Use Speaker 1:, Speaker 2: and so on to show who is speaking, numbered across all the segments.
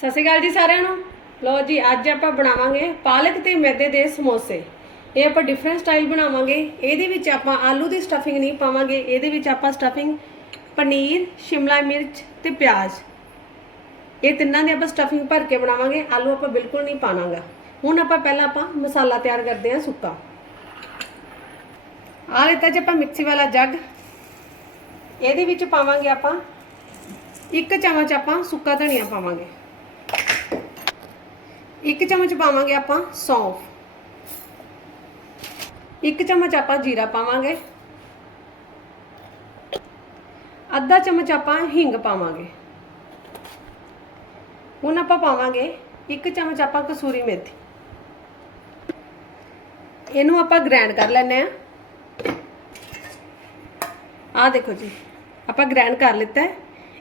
Speaker 1: ਸਤਿ ਸ਼੍ਰੀ ਅਕਾਲ ਜੀ ਸਾਰਿਆਂ ਨੂੰ। ਲੋ ਜੀ, ਅੱਜ ਆਪਾਂ ਬਣਾਵਾਂਗੇ ਪਾਲਕ ਤੇ ਮੈਦੇ ਦੇ ਸਮੋਸੇ। ਇਹ ਆਪਾਂ ਡਿਫਰੈਂਟ ਸਟਾਈਲ ਬਣਾਵਾਂਗੇ। ਇਹਦੇ ਵਿੱਚ ਆਪਾਂ ਆਲੂ ਦੀ ਸਟਫਿੰਗ ਨਹੀਂ ਪਾਵਾਂਗੇ। ਇਹਦੇ ਵਿੱਚ ਆਪਾਂ ਸਟਫਿੰਗ ਪਨੀਰ, ਸ਼ਿਮਲਾ ਮਿਰਚ ਤੇ ਪਿਆਜ਼। ਇਹ ਤਿੰਨਾਂ ਦੀ ਆਪਾਂ ਸਟਫਿੰਗ ਭਰ ਕੇ ਬਣਾਵਾਂਗੇ। ਆਲੂ ਆਪਾਂ ਬਿਲਕੁਲ ਨਹੀਂ ਪਾਣਾਗਾ। ਹੁਣ ਆਪਾਂ ਪਹਿਲਾਂ ਆਪਾਂ ਮਸਾਲਾ ਤਿਆਰ ਕਰਦੇ ਹਾਂ ਸੁੱਕਾ। ਆ ਲਿੱਤਾ ਜੀ ਆਪਾਂ ਮਿਕਸੀ ਵਾਲਾ ਜੱਗ। ਇਹਦੇ ਵਿੱਚ ਪਾਵਾਂਗੇ ਆਪਾਂ ਇੱਕ ਚਮਚ ਆਪਾਂ ਸੁੱਕਾ ਧਨੀਆ ਪਾਵਾਂਗੇ। ਇੱਕ ਚਮਚ ਪਾਵਾਂਗੇ ਆਪਾਂ ਸੌਂਫ। ਇੱਕ ਚਮਚ ਆਪਾਂ ਜੀਰਾ ਪਾਵਾਂਗੇ। ਅੱਧਾ ਚਮਚ ਆਪਾਂ ਹਿੰਗ ਪਾਵਾਂਗੇ। ਹੁਣ ਆਪਾਂ ਪਾਵਾਂਗੇ ਇੱਕ ਚਮਚ ਆਪਾਂ ਕਸੂਰੀ ਮੇਥੀ। ਇਹਨੂੰ ਆਪਾਂ ਗ੍ਰਾਈਂਡ ਕਰ ਲੈਣੇ ਆ ਆ ਦੇਖੋ ਜੀ, ਆਪਾਂ ਗ੍ਰਾਈਂਡ ਕਰ ਲਿੱਤਾ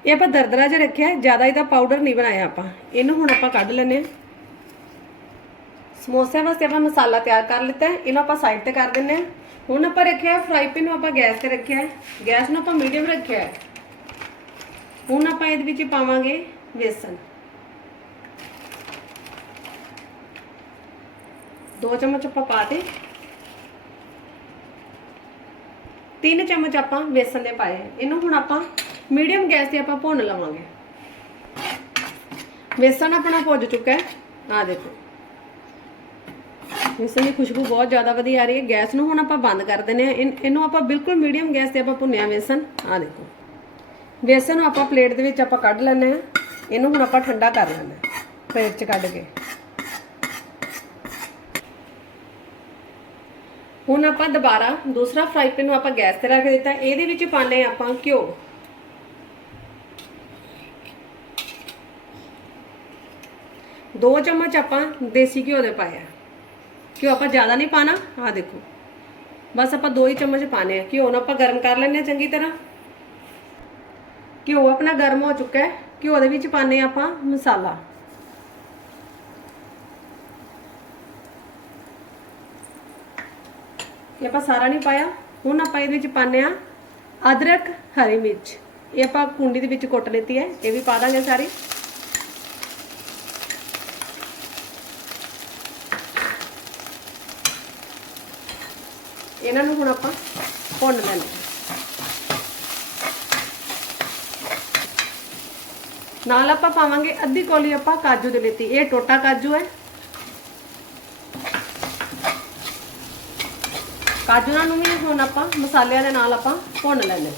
Speaker 1: ਇਹ ਆਪਾਂ ਦਰਦਰਾ ਜਿਹਾ ਰੱਖਿਆ ਜ਼ਿਆਦਾ ਇਹਦਾ ਪਾਊਡਰ ਨਹੀਂ ਬਣਾਇਆ ਆਪਾਂ। ਇਹਨੂੰ ਹੁਣ ਆਪਾਂ ਕੱਢ ਲੈਨੇ ਆ ਸਮੋਸਿਆਂ ਵਾਸਤੇ ਆਪਾਂ ਮਸਾਲਾ ਤਿਆਰ ਕਰ ਲਿੱਤਾ ਇਹਨੂੰ ਆਪਾਂ ਸਾਈਡ ਤੇ ਕਰ ਦਿੰਨੇ ਆ ਹੁਣ ਆਪਾਂ ਰੱਖਿਆ ਹੈ ਫਰਾਈ ਪੈਨ ਨੂੰ ਆਪਾਂ ਗੈਸ ਤੇ ਰੱਖਿਆ ਗੈਸ ਨੂੰ ਆਪਾਂ ਮੀਡੀਅਮ ਰੱਖਿਆ ਹੁਣ ਆਪਾਂ ਇਹਦੇ ਵਿੱਚ ਪਾਵਾਂਗੇ ਵੇਸਣ। ਦੋ ਚਮਚ ਆਪਾਂ ਪਾ ਤੇ। ਤਿੰਨ ਚਮਚ ਆਪਾਂ ਵੇਸਣ ਦੇ ਪਾਏ ਇਹਨੂੰ ਹੁਣ ਆਪਾਂ ਮੀਡੀਅਮ ਗੈਸ ਤੇ ਆਪਾਂ ਭੁੰਨ ਲਵਾਂਗੇ। ਵੇਸਣ ਆਪਣਾ ਭੁੱਜ ਚੁੱਕਾ ਹੈ। ਆ ਦੇਖੋ। ਵੇਸਣ ਦੀ ਖੁਸ਼ਬੂ ਬਹੁਤ ਜ਼ਿਆਦਾ ਵਧੀਆ ਆ ਰਹੀ ਹੈ। ਗੈਸ ਨੂੰ ਹੁਣ ਆਪਾਂ ਬੰਦ ਕਰ ਦਿੰਦੇ ਆ ਇਹਨੂੰ ਆਪਾਂ ਬਿਲਕੁਲ ਮੀਡੀਅਮ ਗੈਸ ਤੇ ਆਪਾਂ ਭੁੰਨਿਆ ਵੇਸਣ। ਆ ਦੇਖੋ। ਵੇਸਣ ਨੂੰ ਆਪਾਂ ਪਲੇਟ ਦੇ ਵਿੱਚ ਆਪਾਂ ਕੱਢ ਲੈਣੇ ਆ ਇਹਨੂੰ ਹੁਣ ਆਪਾਂ ਠੰਡਾ ਕਰ ਲੈਣਾ ਪਲੇਟ 'ਚ ਕੱਢ ਕੇ। ਹੁਣ ਆਪਾਂ ਦੁਬਾਰਾ ਦੂਸਰਾ ਫਰਾਈ ਪੈਨ ਨੂੰ ਆਪਾਂ ਗੈਸ ਤੇ ਰੱਖ ਦਿੱਤਾ। ਇਹਦੇ ਵਿੱਚ ਪਾਣੇ ਆਪਾਂ ਘਿਓ। ਦੋ ਚਮਚ ਆਪਾਂ ਦੇਸੀ ਘਿਓ ਦੇ ਪਾਇਆ। ਘਿਓ ਆਪਾਂ ਜ਼ਿਆਦਾ ਨਹੀਂ ਪਾਣਾ? ਆ ਦੇਖੋ। ਬਸ ਆਪਾਂ ਦੋ ਹੀ ਚਮਚ ਪਾਣੇ ਆ। ਘਿਓ ਨੂੰ ਆਪਾਂ ਗਰਮ ਕਰ ਲੈਣੇ ਆ ਚੰਗੀ ਤਰ੍ਹਾਂ। ਘਿਓ ਆਪਣਾ ਗਰਮ ਹੋ ਚੁੱਕਾ ਹੈ। ਘਿਓ ਦੇ ਵਿੱਚ ਪਾਣੇ ਆਪਾਂ ਮਸਾਲਾ। ਇਹ ਆਪਾਂ ਸਾਰਾ ਨਹੀਂ ਪਾਇਆ। ਹੁਣ ਆਪਾਂ ਇਹਦੇ ਵਿੱਚ ਪਾਣੇ ਆ ਅਦਰਕ, ਹਰੀ ਮਿਰਚ। ਇਹ ਆਪਾਂ ਕੁੰਡੀ ਦੇ ਵਿੱਚ ਕੁੱਟ ਲਿੱਤੀ ਹੈ। ਇਹ ਵੀ ਪਾ ਦਾਂਗੇ ਸਾਰੀ। ਇਹਨਾਂ ਨੂੰ ਹੁਣ ਆਪਾਂ ਭੁੰਨ ਲੈਣਾ ਨਾਲ ਆਪਾਂ ਪਾਵਾਂਗੇ ਅੱਧੀ ਕੌਲੀ ਆਪਾਂ ਕਾਜੂ ਦੇ ਲੇਤੀ। ਇਹ ਟੋਟਾ ਕਾਜੂ ਹੈ। ਕਾਜੂਆਂ ਨੂੰ ਵੀ ਹੁਣ ਆਪਾਂ ਮਸਾਲਿਆਂ ਦੇ ਨਾਲ ਆਪਾਂ ਭੁੰਨ ਲੈਣੇ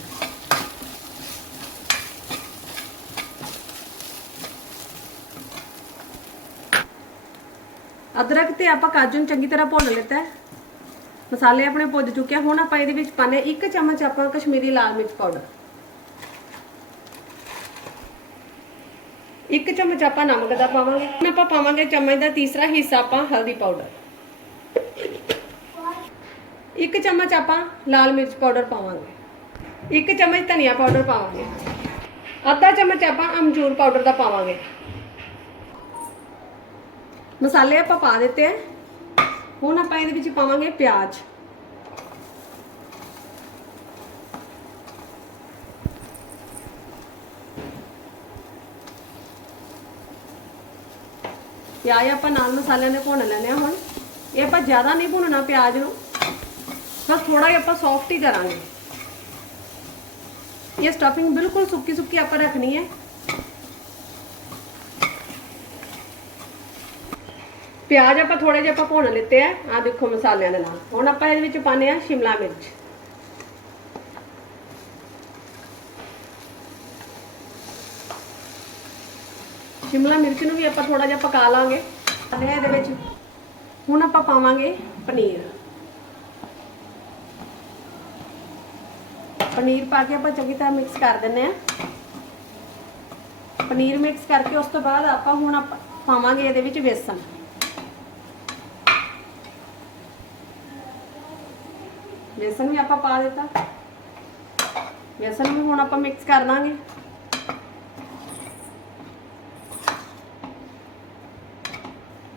Speaker 1: ਅਦਰਕ ਤੇ ਆਪਾਂ ਕਾਜੂ ਨੂੰ ਚੰਗੀ ਤਰ੍ਹਾਂ ਭੁੰਨ ਲਿੱਤਾ ਹੈ। ਮਸਾਲੇ ਆਪਣੇ ਭੁੱਜ ਚੁੱਕੇ ਆ। ਹੁਣ ਆਪਾਂ ਇਹਦੇ ਵਿੱਚ ਪਾਣੇ ਇੱਕ ਚਮਚ ਆਪਾਂ ਕਸ਼ਮੀਰੀ ਲਾਲ ਮਿਰਚ ਪਾਊਡਰ। ਇੱਕ ਚਮਚ ਆਪਾਂ ਨਮਕ ਦਾ ਪਾਵਾਂਗੇ। ਹੁਣ ਆਪਾਂ ਪਾਵਾਂਗੇ ਚਮਚ ਦਾ ਤੀਸਰਾ ਹਿੱਸਾ ਆਪਾਂ ਹਲਦੀ ਪਾਊਡਰ। ਇੱਕ ਚਮਚ ਆਪਾਂ ਲਾਲ ਮਿਰਚ ਪਾਊਡਰ ਪਾਵਾਂਗੇ। ਇੱਕ ਚਮਚ ਧਨੀਆ ਪਾਊਡਰ ਪਾਵਾਂਗੇ। ਅੱਧਾ ਚਮਚ ਆਪਾਂ ਅਮਚੂਰ ਪਾਊਡਰ ਦਾ ਪਾਵਾਂਗੇ। ਮਸਾਲੇ ਆਪਾਂ ਪਾ ਦਿੱਤੇ ਆ। ਹੁਣ ਆਪਾਂ ਇਹਦੇ ਵਿੱਚ ਪਾਵਾਂਗੇ ਪਿਆਜ਼। ਪਿਆਜ਼ ਆਪਾਂ ਨਾਲ ਮਸਾਲਿਆਂ ਦੇ ਭੁੰਨ ਲੈਣੇ ਆ ਹੁਣ। ਇਹ ਆਪਾਂ ਜ਼ਿਆਦਾ ਨਹੀਂ ਭੁੰਨਣਾ ਪਿਆਜ਼ ਨੂੰ। ਬਸ ਥੋੜਾ ਜਿਹਾ ਆਪਾਂ ਸੌਫਟ ਹੀ ਕਰਾਂਗੇ। ਇਹ ਸਟਫਿੰਗ ਬਿਲਕੁਲ ਸੁੱਕੀ ਸੁੱਕੀ ਆਪਾਂ ਰੱਖਣੀ ਹੈ। ਪਿਆਜ਼ ਆਪਾਂ ਥੋੜੇ ਜਿਹਾ ਆਪਾਂ ਭੁੰਨ ਲਿੱਤੇ ਆ। ਆ ਦੇਖੋ ਮਸਾਲਿਆਂ ਦੇ ਨਾਲ। ਹੁਣ ਆਪਾਂ ਇਹਦੇ ਵਿੱਚ ਪਾਣੇ ਆ ਸ਼ਿਮਲਾ ਮਿਰਚ। ਸ਼ਿਮਲਾ ਮਿਰਚ ਨੂੰ ਵੀ ਆਪਾਂ ਥੋੜਾ ਜਿਹਾ ਪਕਾ ਲਾਂਗੇ। ਪਾਣੇ ਇਹਦੇ ਵਿੱਚ। ਹੁਣ ਆਪਾਂ ਪਾਵਾਂਗੇ ਪਨੀਰ। ਪਨੀਰ ਪਾ ਕੇ ਆਪਾਂ ਚੰਗੀ ਤਰ੍ਹਾਂ ਮਿਕਸ ਕਰ ਦਿੰਨੇ ਆ ਪਨੀਰ ਮਿਕਸ ਕਰਕੇ ਉਸ ਤੋਂ ਬਾਅਦ ਆਪਾਂ ਹੁਣ ਆਪਾਂ ਪਾਵਾਂਗੇ ਇਹਦੇ ਵਿੱਚ ਵੇਸਣ। ਬੇਸਨ ਵੀ ਆਪਾਂ ਪਾ ਦਿੱਤਾ। ਬੇਸਨ ਵੀ ਹੁਣ ਆਪਾਂ ਮਿਕਸ ਕਰ ਦਾਂਗੇ।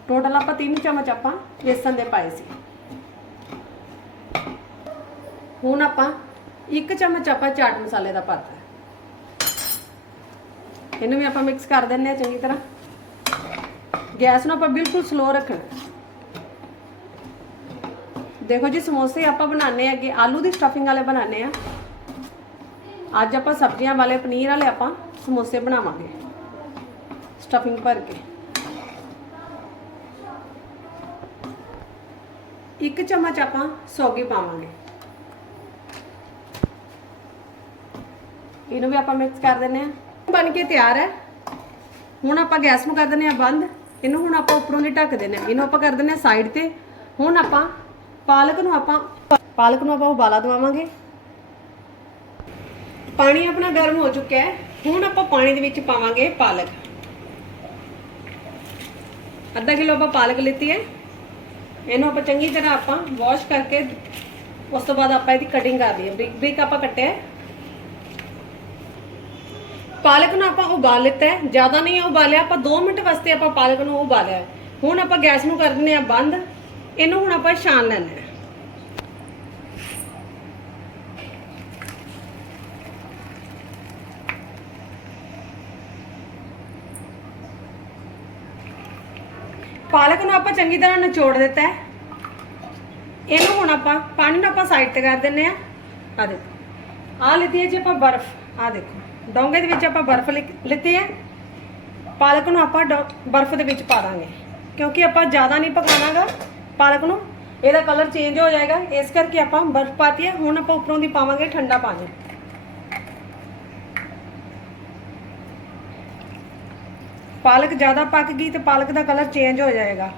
Speaker 1: ਟੋਟਲ ਆਪਾਂ 3 ਚਮਚ ਆਪਾਂ ਬੇਸਨ ਦੇ ਪਾਏ ਸੀ। ਹੁਣ ਆਪਾਂ 1 ਚਮਚ ਆਪਾਂ ਚਾਟ ਮਸਾਲੇ ਦਾ ਪਾਤਾ। ਇਹਨੂੰ ਵੀ ਆਪਾਂ ਮਿਕਸ ਕਰ ਦਿੰਨੇ ਆ ਚੰਗੀ ਤਰ੍ਹਾਂ। ਗੈਸ ਨੂੰ ਆਪਾਂ ਬਿਲਕੁਲ ਸਲੋ ਰੱਖਣਾ। ਦੇਖੋ ਜੀ ਸਮੋਸੇ ਆਪਾਂ ਬਣਾਉਂਦੇ ਹੈਗੇ, ਆਲੂ ਦੀ ਸਟਫਿੰਗ ਵਾਲੇ ਬਣਾਉਂਦੇ ਆ। ਅੱਜ ਆਪਾਂ ਸਬਜ਼ੀਆਂ ਵਾਲੇ, ਪਨੀਰ ਵਾਲੇ ਆਪਾਂ ਸਮੋਸੇ ਬਣਾਵਾਂਗੇ। ਸਟਫਿੰਗ ਭਰ ਕੇ। ਇੱਕ ਚਮਚ ਆਪਾਂ ਸੌਗੀ ਪਾਵਾਂਗੇ। ਇਹਨੂੰ ਵੀ ਆਪਾਂ ਮਿਕਸ ਕਰ ਦਿੰਨੇ ਆ। ਬਣ ਕੇ ਤਿਆਰ ਹੈ। ਹੁਣ ਆਪਾਂ ਗੈਸ ਨੂੰ ਕਰ ਦਿੰਨੇ ਆ ਬੰਦ। ਇਹਨੂੰ ਹੁਣ ਆਪਾਂ ਉੱਪਰੋਂ ਦੀ ਢੱਕ ਦਿੰਨੇ ਆ। ਇਹਨੂੰ ਆਪਾਂ ਕਰ ਦਿੰਨੇ ਆ ਸਾਈਡ ਤੇ। ਹੁਣ ਆਪਾਂ ਪਾਲਕ ਨੂੰ ਆਪਾਂ, ਪਾਲਕ ਨੂੰ ਆਪਾਂ ਉਬਾਲਾ ਦਵਾਵਾਂਗੇ। ਪਾਣੀ ਆਪਣਾ ਗਰਮ ਹੋ ਚੁੱਕਿਆ ਹੈ। ਹੁਣ ਆਪਾਂ ਪਾਣੀ ਦੇ ਵਿੱਚ ਪਾਵਾਂਗੇ ਪਾਲਕ। ਅੱਧਾ ਕਿਲੋ ਆਪਾਂ ਪਾਲਕ ਲਿੱਤੀ ਹੈ। ਇਹਨੂੰ ਆਪਾਂ ਚੰਗੀ ਤਰ੍ਹਾਂ ਆਪਾਂ ਵਾਸ਼ ਕਰਕੇ, ਉਸ ਤੋਂ ਬਾਅਦ ਆਪਾਂ ਇਹਦੀ ਕਟਿੰਗ ਕਰਨੀ ਹੈ ਬ੍ਰਿਕ ਬਰੀਕ ਆਪਾਂ ਕੱਟਿਆ ਪਾਲਕ ਨੂੰ ਆਪਾਂ ਉਬਾਲ ਲਿੱਤਾ ਹੈ। ਜ਼ਿਆਦਾ ਨਹੀਂ ਉਬਾਲਿਆ, ਆਪਾਂ 2 ਮਿੰਟ ਵਾਸਤੇ ਆਪਾਂ ਪਾਲਕ ਨੂੰ ਉਬਾਲਿਆ ਹੁਣ ਆਪਾਂ ਗੈਸ ਨੂੰ ਕਰ ਦਿੰਦੇ ਆ ਬੰਦ। ਇਹਨੂੰ ਹੁਣ ਆਪਾਂ ਛਾਣ ਲੈਣਾ ਹੈ। ਪਾਲਕ ਨੂੰ ਆਪਾਂ ਚੰਗੀ ਤਰ੍ਹਾਂ ਨਿਚੋੜ ਦਿੱਤਾ ਹੈ। ਇਹਨੂੰ ਹੁਣ ਆਪਾਂ ਪਾਣੀ ਨੂੰ ਆਪਾਂ ਸਾਈਡ ਤੇ ਕਰ ਦਿੰਨੇ ਆ ਆ ਦੇਖੋ। ਆ ਲਿੱਤੀ ਹੈ ਜੀ ਆਪਾਂ ਬਰਫ਼। ਆ ਦੇਖੋ। ਡੋਂਗੇ ਦੇ ਵਿੱਚ ਆਪਾਂ ਬਰਫ਼ ਲਿ- ਲਿੱਤੀ ਹੈ। ਪਾਲਕ ਨੂੰ ਆਪਾਂ ਬਰਫ਼ ਦੇ ਵਿੱਚ ਪਾ ਦਾਂਗੇ। ਕਿਉਂਕਿ ਆਪਾਂ ਜ਼ਿਆਦਾ ਨਹੀਂ ਪਕਾਣਾਗਾ ਪਾਲਕ ਨੂੰ। ਇਹਦਾ ਕਲਰ ਚੇਂਜ ਹੋ ਜਾਏਗਾ। ਇਸ ਕਰਕੇ ਆਪਾਂ ਬਰਫ਼ ਪਾਤੀ ਹੈ। ਹੁਣ ਆਪਾਂ ਉੱਪਰੋਂ ਦੀ ਪਾਵਾਂਗੇ ਠੰਡਾ ਪਾਣੀ। ਪਾਲਕ ਜ਼ਿਆਦਾ ਪੱਕ ਗਈ ਤੇ ਪਾਲਕ ਦਾ ਕਲਰ ਚੇਂਜ ਹੋ ਜਾਏਗਾ।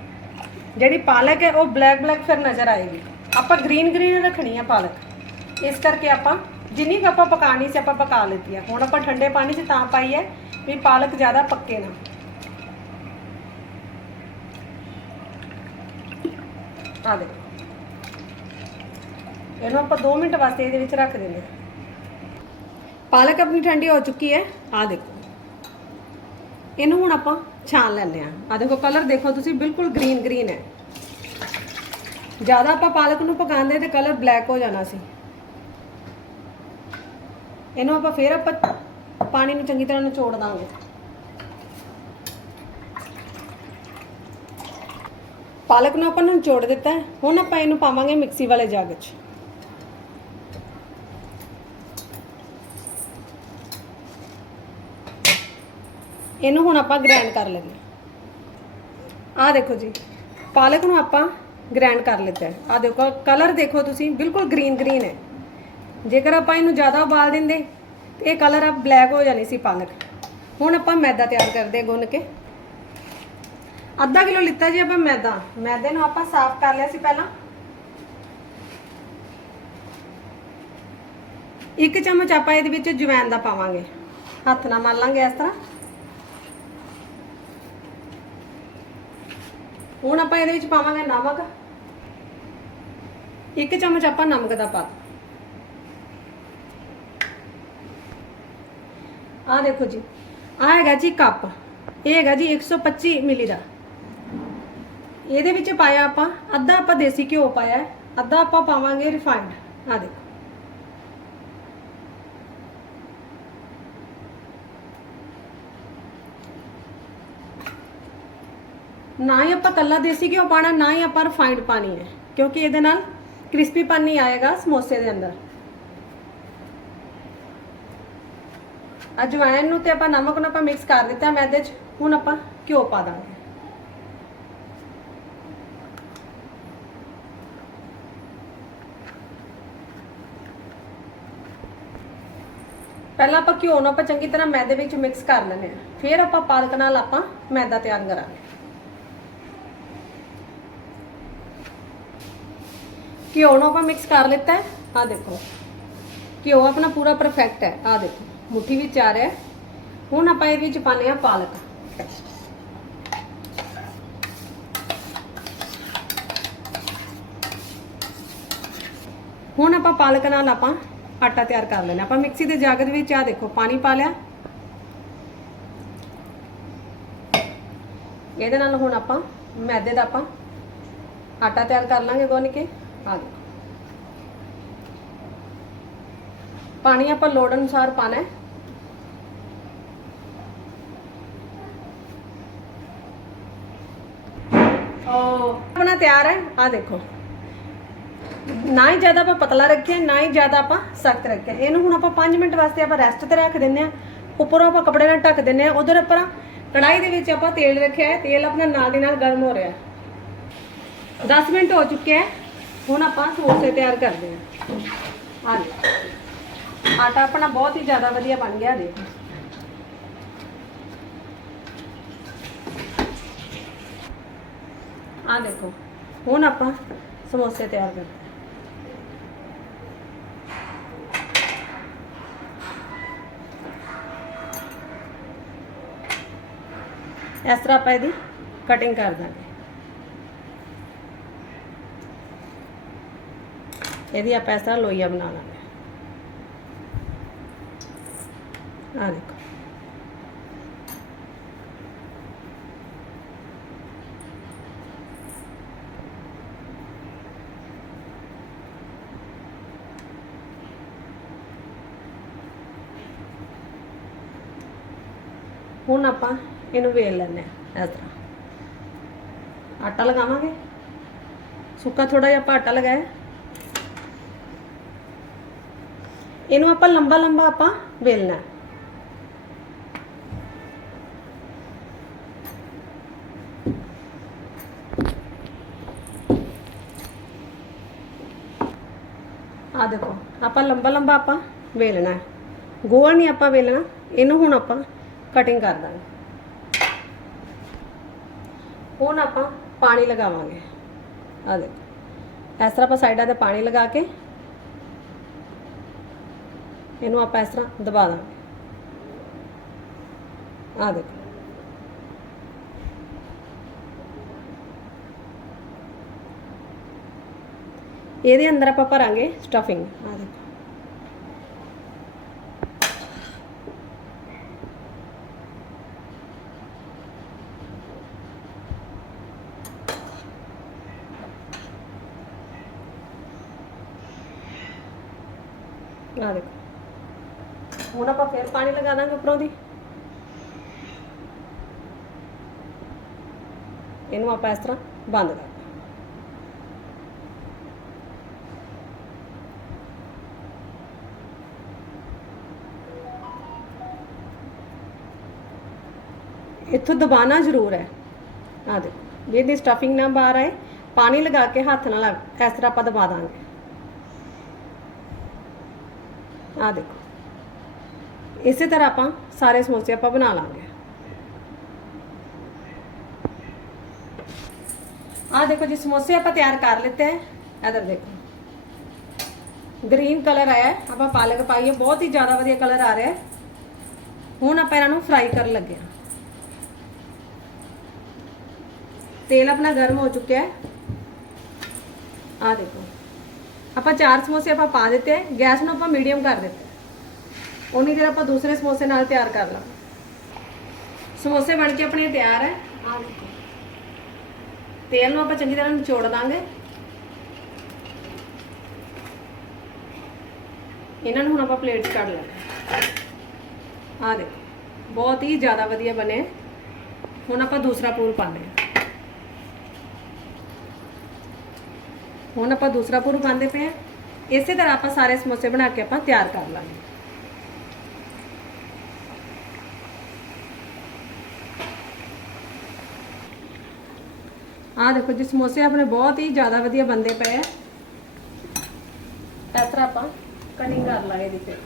Speaker 1: ਜਿਹੜੀ ਪਾਲਕ ਹੈ, ਉਹ ਬਲੈਕ ਬਲੈਕ ਫਿਰ ਨਜ਼ਰ ਆਏਗੀ। ਆਪਾਂ ਗ੍ਰੀਨ ਗ੍ਰੀਨ ਰੱਖਣੀ ਹੈ ਪਾਲਕ। ਇਸ ਕਰਕੇ ਆਪਾਂ ਜਿੰਨੀ ਕੁ ਆਪਾਂ ਪਕਾਣੀ ਸੀ, ਆਪਾਂ ਪਕਾ ਲਿੱਤੀ ਹੈ ਹੁਣ ਆਪਾਂ ਠੰਡੇ ਪਾਣੀ 'ਚ ਤਾਂ ਪਾਈ ਹੈ ਵੀ ਪਾਲਕ ਜ਼ਿਆਦਾ ਪੱਕੇ ਨਾ। ਆ ਦੇਖੋ ਇਹਨੂੰ ਆਪਾਂ 2 ਮਿੰਟ ਵਾਸਤੇ ਇਹਦੇ ਵਿੱਚ ਰੱਖ ਦਿੰਦੇ ਪਾਲਕ ਆਪਣੀ ਠੰਡੀ ਹੋ ਚੁੱਕੀ ਹੈ। ਆ ਦੇਖੋ। ਇਹਨੂੰ ਹੁਣ ਆਪਾਂ ਛਾਣ ਲੈਂਦੇ ਆ ਆ ਦੇਖੋ ਕਲਰ ਦੇਖੋ ਤੁਸੀਂ, ਬਿਲਕੁਲ ਗ੍ਰੀਨ ਗ੍ਰੀਨ ਹੈ। ਜ਼ਿਆਦਾ ਆਪਾਂ ਪਾਲਕ ਨੂੰ ਪਕਾਉਂਦੇ ਤੇ ਕਲਰ ਬਲੈਕ ਹੋ ਜਾਣਾ ਸੀ। ਇਹਨੂੰ ਆਪਾਂ ਫੇਰ ਆਪਾਂ ਪਾਣੀ ਨੂੰ ਚੰਗੀ ਤਰ੍ਹਾਂ ਨਿਚੋੜ ਦਾਂਗੇ। ਪਾਲਕ ਨੂੰ ਆਪਾਂ ਨੂੰ ਜੋੜ ਦਿੱਤਾ ਹੈ। ਹੁਣ ਆਪਾਂ ਇਹਨੂੰ ਪਾਵਾਂਗੇ ਮਿਕਸੀ ਵਾਲੇ ਜੱਗ 'ਚ। ਇਹਨੂੰ ਹੁਣ ਆਪਾਂ ਗ੍ਰਾਈਂਡ ਕਰ ਲੈਂਦੇ ਆਹ ਦੇਖੋ ਜੀ, ਪਾਲਕ ਨੂੰ ਆਪਾਂ ਗ੍ਰਾਈਂਡ ਕਰ ਲਿੱਤਾ ਹੈ। ਆਹ ਦੇਖੋ ਕਲਰ ਦੇਖੋ ਤੁਸੀਂ, ਬਿਲਕੁਲ ਗ੍ਰੀਨ ਗ੍ਰੀਨ ਹੈ। ਜੇਕਰ ਆਪਾਂ ਇਹਨੂੰ ਜ਼ਿਆਦਾ ਉਬਾਲ ਦਿੰਦੇ, ਤੇ ਇਹ ਕਲਰ ਆ ਬਲੈਕ ਹੋ ਜਾਣੀ ਸੀ ਪਾਲਕ। ਹੁਣ ਆਪਾਂ ਮੈਦਾ ਤਿਆਰ ਕਰਦੇ ਗੁੰਨ ਕੇ। ਅੱਧਾ ਕਿਲੋ ਲਿੱਤਾ ਜੀ ਆਪਾਂ ਮੈਦਾ। ਮੈਦੇ ਨੂੰ ਆਪਾਂ ਸਾਫ਼ ਕਰ ਲਿਆ ਸੀ ਪਹਿਲਾਂ। ਇੱਕ ਚਮਚ ਆਪਾਂ ਇਹਦੇ ਵਿੱਚ ਜਵੈਨ ਦਾ ਪਾਵਾਂਗੇ। ਹੱਥ ਨਾਲ ਮਲ ਲਾਂਗੇ ਇਸ ਤਰ੍ਹਾਂ। ਹੁਣ ਆਪਾਂ ਇਹਦੇ ਵਿੱਚ ਪਾਵਾਂਗੇ ਨਮਕ। ਇੱਕ ਚਮਚ ਆਪਾਂ ਨਮਕ ਦਾ ਪਾ ਆ ਦੇਖੋ ਜੀ ਆ ਹੈਗਾ ਜੀ ਕੱਪ। ਇਹ ਹੈਗਾ ਜੀ 125 ਮਿਲੀ ਦਾ। ਇਹਦੇ ਵਿੱਚ ਪਾਇਆ ਆਪਾਂ, ਅੱਧਾ ਆਪਾਂ ਦੇਸੀ ਘਿਓ ਪਾਇਆ, ਅੱਧਾ ਆਪਾਂ ਪਾਵਾਂਗੇ ਰਿਫਾਈਨਡ ਆ ਦੇਖੋ। ਨਾ ਹੀ ਆਪਾਂ ਕੱਲਾ ਦੇਸੀ ਘਿਓ ਪਾਣਾ ਨਾ ਹੀ ਆਪਾਂ ਰਿਫਾਈਨਡ ਪਾਣੀ ਹੈ, ਕਿਉਂਕਿ ਇਹਦੇ ਨਾਲ ਕ੍ਰਿਸਪੀਪਨ ਨਹੀਂ ਆਏਗਾ ਸਮੋਸੇ ਦੇ ਅੰਦਰ। ਅਜਵਾਇਨ ਨੂੰ ਤੇ ਆਪਾਂ ਨਮਕ ਨੂੰ ਆਪਾਂ ਮਿਕਸ ਕਰ ਦਿੱਤਾ ਮੈਦੇ 'ਚ, ਹੁਣ ਆਪਾਂ ਘਿਓ ਪਾ ਦਾਂਗੇ। ਪਹਿਲਾਂ ਆਪਾਂ ਘਿਓ ਨੂੰ ਆਪਾਂ ਚੰਗੀ ਤਰ੍ਹਾਂ ਮੈਦੇ ਵਿੱਚ ਮਿਕਸ ਕਰ ਲੈਂਦੇ ਹਾਂ। ਫਿਰ ਆਪਾਂ ਪਾਲਕ ਨਾਲ ਆਪਾਂ ਮੈਦਾ ਤਿਆਰ ਕਰਾਂਗੇ। ਘਿਓ ਨੂੰ ਆਪਾਂ ਮਿਕਸ ਕਰ ਲਿੱਤਾ ਹੈ। ਆ ਦੇਖੋ। ਘਿਓ ਆਪਣਾ ਪੂਰਾ ਪਰਫੈਕਟ ਹੈ। ਆ ਦੇਖੋ। ਮੁੱਠੀ ਵਿੱਚ ਆ ਰਿਹਾ ਹੁਣ ਆਪਾਂ ਇਹਦੇ ਵਿੱਚ ਪਾਣੇ ਆ ਪਾਲਕ। ਹੁਣ ਆਪਾਂ ਪਾਲਕ ਨਾਲ ਆਪਾਂ ਆਟਾ ਤਿਆਰ ਕਰ ਲੈਣਾ ਆਪਾਂ ਮਿਕਸੀ ਦੇ ਜੱਗ ਦੇ ਵਿੱਚ ਆ ਦੇਖੋ ਪਾਣੀ ਪਾ ਲਿਆ। ਇਹਦੇ ਨਾਲ ਹੁਣ ਆਪਾਂ ਮੈਦੇ ਦਾ ਆਪਾਂ ਆਟਾ ਤਿਆਰ ਕਰ ਲਾਂਗੇ ਗੁੰਨ ਕੇ। ਆ ਦੇਖੋ। ਪਾਣੀ ਆਪਾਂ ਲੋੜ ਅਨੁਸਾਰ ਪਾਣਾ ਹੈ। ਉਹ ਆਪਣਾ ਤਿਆਰ ਹੈ। ਆ ਦੇਖੋ। ਨਾ ਹੀ ਜ਼ਿਆਦਾ ਆਪਾਂ ਪਤਲਾ ਰੱਖਿਆ ਨਾ ਹੀ ਜ਼ਿਆਦਾ ਆਪਾਂ ਸਖਤ ਰੱਖਿਆ ਇਹਨੂੰ ਹੁਣ ਆਪਾਂ 5 ਮਿੰਟ ਵਾਸਤੇ ਆਪਾਂ ਰੈਸਟ ਤੇ ਰੱਖ ਦਿੰਨੇ ਆ ਉੱਪਰੋਂ ਆਪਾਂ ਕੱਪੜੇ ਨਾਲ ਢੱਕ ਦਿੰਨੇ ਆ ਉਧਰ ਆਪਾਂ ਕੜਾਈ ਦੇ ਵਿੱਚ ਆਪਾਂ ਤੇਲ ਰੱਖਿਆ ਹੈ। ਤੇਲ ਆਪਣਾ ਨਾਲ ਦੇ ਨਾਲ ਗਰਮ ਹੋ ਰਿਹਾ ਹੈ। 10 ਮਿੰਟ ਹੋ ਚੁੱਕੇ ਹੈ। ਹੁਣ ਆਪਾਂ ਸਮੋਸੇ ਤਿਆਰ ਕਰਦੇ ਹਾਂ। ਆ ਲਓ। ਆਟਾ ਆਪਣਾ ਬਹੁਤ ਹੀ ਜ਼ਿਆਦਾ ਵਧੀਆ ਬਣ ਗਿਆ ਦੇਖੋ ਆ ਦੇਖੋ। ਹੁਣ ਆਪਾਂ ਸਮੋਸੇ ਤਿਆਰ ਕਰਦੇ ਹਾਂ ਇਸ ਤਰ੍ਹਾਂ ਆਪਾਂ ਇਹਦੀ ਕਟਿੰਗ ਕਰ ਦਾਂਗੇ ਇਹਦੀ ਆਪਾਂ ਇਸ ਤਰ੍ਹਾਂ ਲੋਈਆ ਬਣਾ ਲਾਂਗੇ ਆ ਦੇਖੋ ਹੁਣ ਆਪਾਂ ਇਹਨੂੰ ਵੇਲ ਲੈਂਦੇ ਆ ਇਸ ਤਰ੍ਹਾਂ। ਆਟਾ ਲਗਾਵਾਂਗੇ। ਸੁੱਕਾ ਥੋੜਾ ਜਿਹਾ ਆਪਾਂ ਆਟਾ ਲਗਾਇਆ। ਇਹਨੂੰ ਆਪਾਂ ਲੰਬਾ ਲੰਬਾ ਆਪਾਂ ਵੇਲਣਾ। ਹੈ। ਆ ਦੇਖੋ, ਆਪਾਂ ਲੰਬਾ ਲੰਬਾ ਆਪਾਂ ਵੇਲਣਾ। ਗੋਲ ਨਹੀਂ ਆਪਾਂ ਵੇਲਣਾ। ਇਹਨੂੰ ਹੁਣ ਆਪਾਂ ਕਟਿੰਗ ਕਰ ਦਾਂਗੇ। ਹੁਣ ਆਪਾਂ ਪਾਣੀ ਲਗਾਵਾਂਗੇ। ਆ ਦੇਖੋ, ਇਸ ਤਰ੍ਹਾਂ ਆਪਾਂ ਸਾਈਡਾਂ ਤੇ ਪਾਣੀ ਲਗਾ ਕੇ ਇਹਨੂੰ ਆਪਾਂ ਇਸ ਤਰ੍ਹਾਂ ਦਬਾ ਦਾਂਗੇ। ਆ ਦੇਖੋ। ਇਹਦੇ ਅੰਦਰ ਆਪਾਂ ਭਰਾਂਗੇ ਸਟਫਿੰਗ ਆ ਦੇਖੋ ਆ ਦੇਖੋ ਹੁਣ ਆਪਾਂ ਫਿਰ ਪਾਣੀ ਲਗਾ ਦਾਂਗੇ ਉੱਪਰੋਂ ਦੀ। ਇਹਨੂੰ ਆਪਾਂ ਇਸ ਤਰ੍ਹਾਂ ਬੰਦ ਕਰ ਇੱਥੋਂ ਦਬਾਣਾ ਜ਼ਰੂਰ ਹੈ। ਆ ਦੇਖੋ, ਜੇ ਇਹਦੀ ਸਟਫਿੰਗ ਨਾ ਬਾਹਰ ਆਏ, ਪਾਣੀ ਲਗਾ ਕੇ ਹੱਥ ਨਾਲ ਇਸ ਤਰ੍ਹਾਂ ਆਪਾਂ ਦਬਾ ਦਾਂਗੇ। ਆ ਦੇਖੋ ਇਸੇ ਤਰ੍ਹਾਂ ਆਪਾਂ ਸਾਰੇ ਸਮੋਸੇ ਆਪਾਂ ਬਣਾ ਲਾਂਗੇ ਆ ਦੇਖੋ ਜੀ ਸਮੋਸੇ ਆਪਾਂ ਤਿਆਰ ਕਰ ਲਿੱਤੇ ਹੈ ਇਧਰ ਦੇਖੋ ਗ੍ਰੀਨ ਕਲਰ ਆਇਆ ਹੈ। ਆਪਾਂ ਪਾਲਕ ਪਾਈਏ ਬਹੁਤ ਹੀ ਜ਼ਿਆਦਾ ਵਧੀਆ ਕਲਰ ਆ ਰਿਹਾ ਹੈ ਹੁਣ ਆਪਾਂ ਇਹਨਾਂ ਨੂੰ ਫਰਾਈ ਕਰਨ ਲੱਗੇ ਹਾਂ ਤੇਲ ਆਪਣਾ ਗਰਮ ਹੋ ਚੁੱਕਿਆ ਹੈ ਆ ਦੇਖੋ ਆਪਾਂ ਚਾਰ ਸਮੋਸੇ ਆਪਾਂ ਪਾ ਦਿੱਤੇ ਹੈ ਗੈਸ ਨੂੰ ਆਪਾਂ ਮੀਡੀਅਮ ਕਰ ਦਿੱਤਾ ਹੈ। ਉਨੀ ਦੇਰ ਆਪਾਂ ਦੂਸਰੇ ਸਮੋਸੇ ਨਾਲ ਤਿਆਰ ਕਰ ਲਾਂਗੇ ਸਮੋਸੇ ਬਣ ਕੇ ਆਪਣੇ ਤਿਆਰ ਹੈ ਆ ਦੇਖੋ ਤੇਲ ਨੂੰ ਆਪਾਂ ਚੰਗੀ ਤਰ੍ਹਾਂ ਨਿਚੋੜ ਦਾਂਗੇ। ਇਹਨਾਂ ਨੂੰ ਹੁਣ ਆਪਾਂ ਪਲੇਟ 'ਚ ਕੱਢ ਲਾਂਗੇ ਆ ਦੇਖੋ, ਬਹੁਤ ਹੀ ਜ਼ਿਆਦਾ ਵਧੀਆ ਬਣੇ। ਹੁਣ ਆਪਾਂ ਦੂਸਰਾ ਪੂਰ ਪਾਉਂਦੇ ਹਾਂ। ਹੁਣ ਆਪਾਂ ਦੂਸਰਾ ਪੂਰ ਪਾਉਂਦੇ ਪਏ ਹਾਂ। ਇਸੇ ਤਰ੍ਹਾਂ ਆਪਾਂ ਸਾਰੇ ਸਮੋਸੇ ਬਣਾ ਕੇ ਆਪਾਂ ਤਿਆਰ ਕਰ ਲਾਂਗੇ। ਆਹ ਦੇਖੋ ਜੀ, ਸਮੋਸੇ ਆਪਣੇ ਬਹੁਤ ਹੀ ਜ਼ਿਆਦਾ ਵਧੀਆ ਬੰਦੇ ਪਏ ਆ। ਇਸ ਤਰ੍ਹਾਂ ਆਪਾਂ ਕਟਿੰਗ ਕਰ ਲਾਂਗੇ ਦੀ ਫਿਰ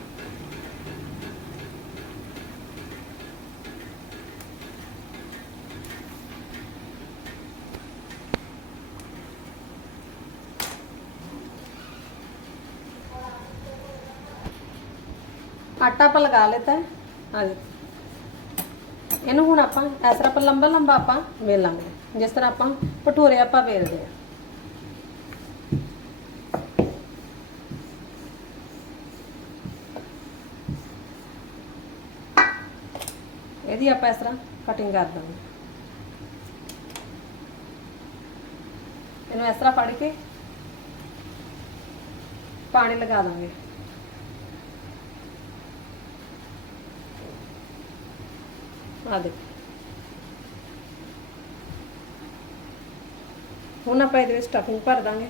Speaker 1: ਆਟਾ ਆਪਾਂ ਲਗਾ ਲਿੱਤਾ ਹੈ। ਆ ਦੇਖੋ। ਇਹਨੂੰ ਹੁਣ ਆਪਾਂ ਇਸ ਤਰ੍ਹਾਂ ਆਪਾਂ ਲੰਬਾ ਲੰਬਾ ਆਪਾਂ ਵੇਲਾਂਗੇ। ਜਿਸ ਤਰ੍ਹਾਂ ਆਪਾਂ ਭਟੂਰੇ ਆਪਾਂ ਵੇਲਦੇ ਆ ਇਹਦੀ ਆਪਾਂ ਇਸ ਤਰ੍ਹਾਂ ਕਟਿੰਗ ਕਰ ਦਾਂਗੇ ਇਹਨੂੰ ਇਸ ਤਰ੍ਹਾਂ ਫੜ ਕੇ ਪਾਣੀ ਲਗਾ ਦਾਂਗੇ। ਆ ਦੇਖੋ। ਹੁਣ ਆਪਾਂ ਇਹਦੇ ਵਿੱਚ ਸਟਫਿੰਗ ਭਰ ਦਾਂਗੇ।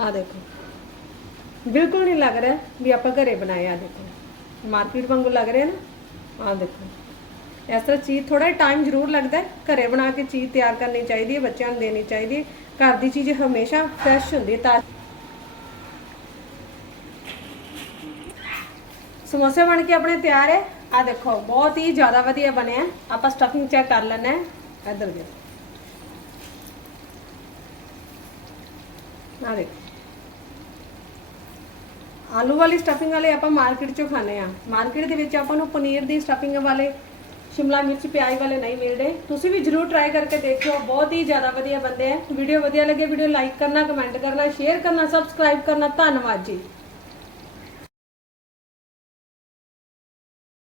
Speaker 1: ਆ ਦੇਖੋ। ਬਿਲਕੁਲ ਨਹੀਂ ਲੱਗ ਰਿਹਾ ਵੀ ਆਪਾਂ ਘਰੇ ਬਣਾਏ ਆ, ਦੇਖੋ। ਮਾਰਕੀਟ ਵਾਂਗੂ ਲੱਗ ਰਿਹਾ ਨਾ ਆ ਦੇਖੋ। ਇਸ ਤਰ੍ਹਾਂ ਚੀਜ਼ ਥੋੜਾ ਟਾਈਮ ਜ਼ਰੂਰ ਲੱਗਦਾ ਹੈ। ਘਰੇ ਬਣਾ ਕੇ ਚੀਜ਼ ਤਿਆਰ ਕਰਨੀ ਚਾਹੀਦੀ ਹੈ, ਬੱਚਿਆਂ ਨੂੰ ਦੇਣੀ ਚਾਹੀਦੀ ਹੈ। ਘਰ ਦੀ ਚੀਜ਼ ਹਮੇਸ਼ਾ ਫਰੈਸ਼ ਹੁੰਦੀ ਹੈ ਤਾਂ ਸਮੋਸੇ ਬਣ ਕੇ ਆਪਣੇ ਤਿਆਰ ਹੈ। ਆ ਦੇਖੋ, ਬਹੁਤ ਹੀ ਜ਼ਿਆਦਾ ਵਧੀਆ ਬਣਿਆ। ਆਪਾਂ ਸਟਫਿੰਗ ਚੈੱਕ ਕਰ ਲੈਣਾ ਹੈ। ਇੱਧਰ ਦੇਖੋ। ਆ ਦੇਖੋ। ਆਲੂ ਵਾਲੀ ਸਟਫਿੰਗ ਵਾਲੇ ਆਪਾਂ ਮਾਰਕੀਟ ਚੋਂ ਖਾਣੇ ਆ ਮਾਰਕੀਟ ਦੇ ਵਿੱਚ ਆਪਾਂ ਨੂੰ ਪਨੀਰ ਦੀ ਸਟਫਿੰਗ ਵਾਲੇ, ਸ਼ਿਮਲਾ ਮਿਰਚ, ਪਿਆਜ਼ ਵਾਲੇ ਨਹੀਂ ਮਿਲਦੇ। ਤੁਸੀਂ ਵੀ ਜਰੂਰ ਟਰਾਈ ਕਰਕੇ ਦੇਖਿਓ। ਬਹੁਤ ਹੀ ਜ਼ਿਆਦਾ ਵਧੀਆ ਬੰਦੇ ਆ। ਵੀਡੀਓ ਵਧੀਆ ਲੱਗੇ ਵੀਡੀਓ ਲਾਈਕ ਕਰਨਾ ਕਮੈਂਟ ਕਰਨਾ ਸ਼ੇਅਰ ਕਰਨਾ ਸਬਸਕ੍ਰਾਈਬ ਕਰਨਾ। ਧੰਨਵਾਦ ਜੀ।